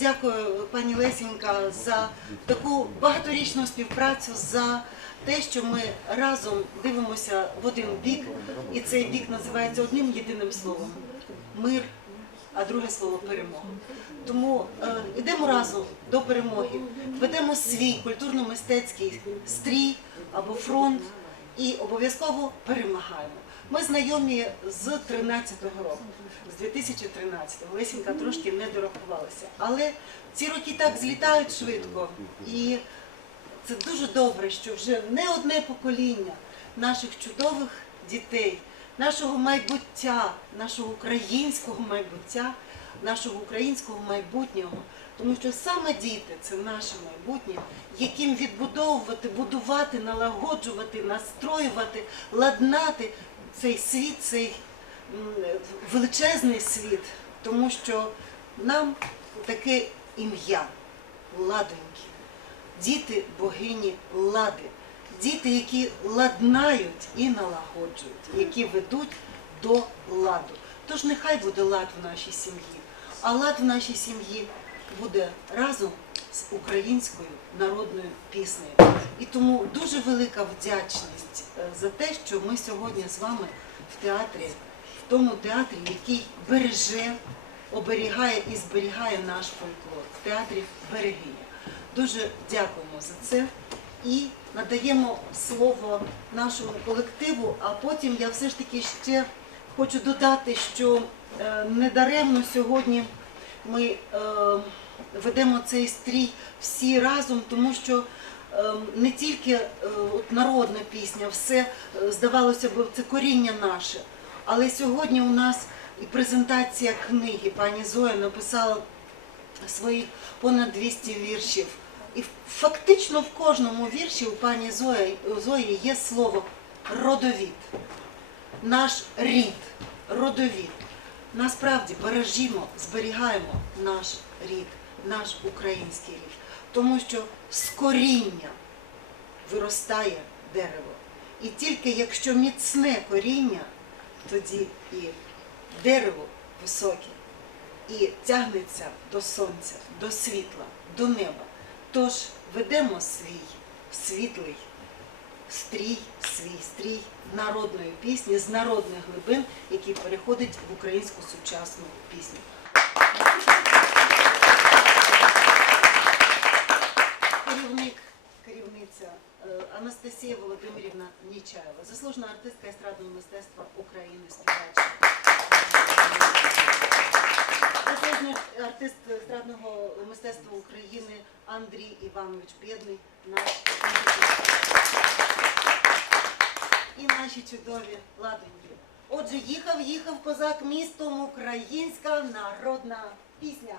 Дякую, пані Лесінька, за таку багаторічну співпрацю, за те, що ми разом дивимося в один бік, і цей бік називається одним єдиним словом мир, а друге слово перемога. Тому е, йдемо разом до перемоги, ведемо свій культурно-мистецький стрій або фронт і обов'язково перемагаємо. Ми знайомі з 13-го року, з 2013-го. Лесінка трошки не дорахувалася. Але ці роки так злітають швидко. І це дуже добре, що вже не одне покоління наших чудових дітей, нашого майбуття, нашого українського майбуття, нашого українського майбутнього. Тому що саме діти це наше майбутнє, яким відбудовувати, будувати, налагоджувати, настроювати, ладнати цей світ, цей величезний світ, тому що нам таке ім'я ладоньки, діти богині лади, діти, які ладнають і налагоджують, які ведуть до ладу. Тож нехай буде лад в нашій сім'ї, а лад в нашій сім'ї буде разом з українською народною піснею. І тому дуже велика вдячність е, за те, що ми сьогодні з вами в театрі, в тому театрі, який береже, оберігає і зберігає наш фольклор, в театрі Берегиня. Дуже дякуємо за це і надаємо слово нашому колективу, а потім я все ж таки ще хочу додати, що е, недаремно сьогодні ми е, ведемо цей стрій всі разом, тому що е, не тільки народна пісня, все здавалося б, це коріння наше. Але сьогодні у нас і презентація книги. Пані Зоя написала своїх понад 200 віршів. І фактично в кожному вірші у пані Зої є слово родовід, наш рід, родовід. Насправді бережімо, зберігаємо наш рід, наш український рід, тому що з коріння виростає дерево. І тільки якщо міцне коріння, тоді і дерево високе і тягнеться до сонця, до світла, до неба. Тож ведемо свій світлий стрій, свій стрій народної пісні з народних глибин, який переходить в українську сучасну пісню. Керівник, керівниця е, Анастасія Володимирівна Нічаєва, заслужена артистка естрадного мистецтва України, співачка. Заслужений артист естрадного мистецтва України Андрій Іванович Бєдний, наш і наші чудові ладоньки. Отже, їхав, їхав козак містом українська народна пісня.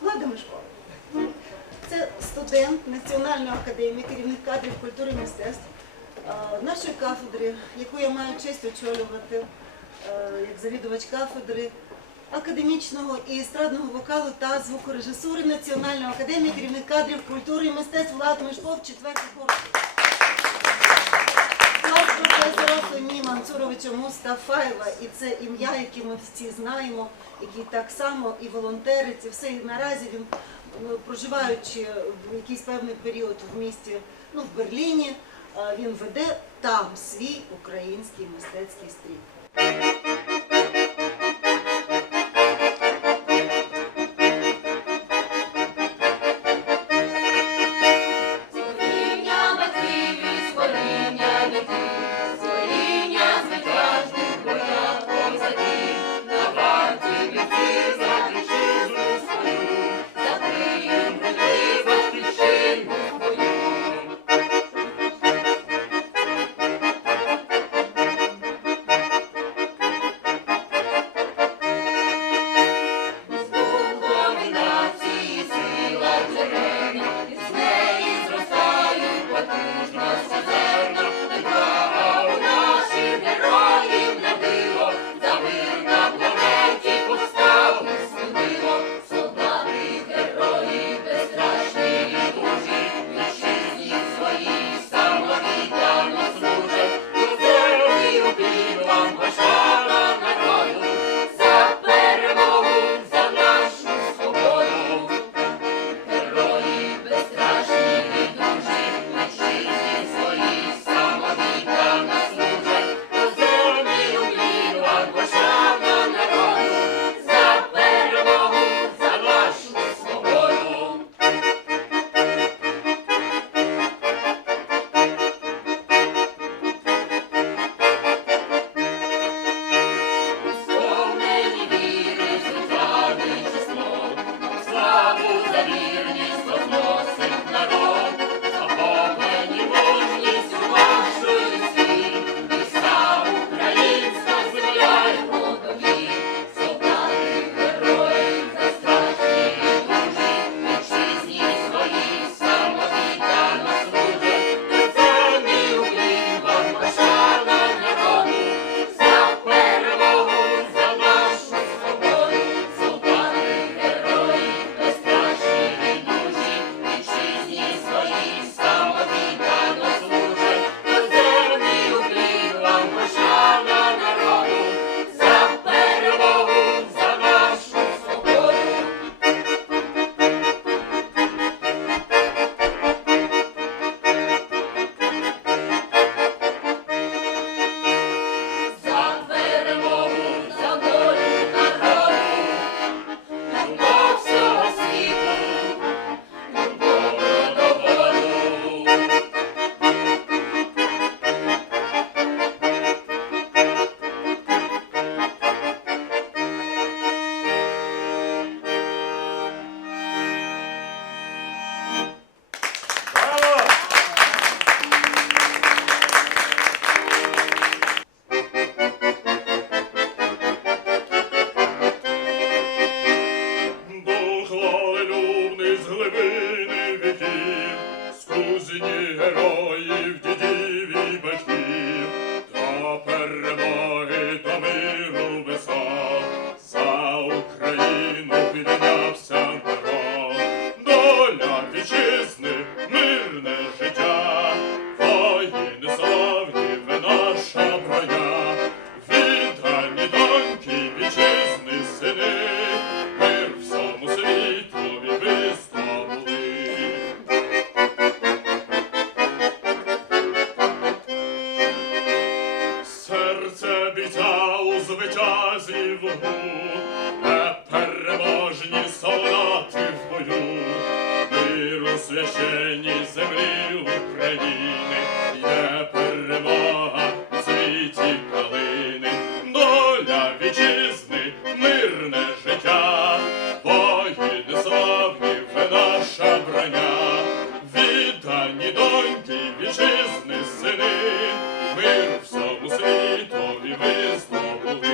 Влада Мишко. Це студент Національної академії, керівних кадрів культури і мистецтв е, нашої кафедри, яку я маю честь очолювати е, як завідувач кафедри академічного і естрадного вокалу та звукорежисури Національної академії керівних кадрів культури і мистецтв Влад Мишко в четвертій корпусі. Петровича Мустафаєва, і це ім'я, яке ми всі знаємо, який так само і волонтерець, і все і наразі він е, проживаючи в якийсь певний період в місті, ну в Берліні, е, він веде там свій український мистецький стрій. Sabu you. глибини віків, скузні герої. Священні землі України, є перемога у світі калини, доля вітчизни, мирне життя, бої славні вже наша броня, віддані доньки, вітчизни, сини, мир всьому світові висловили.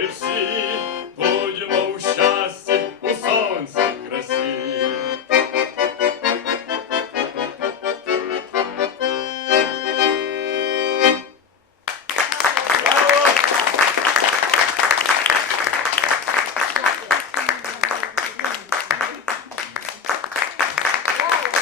esqueci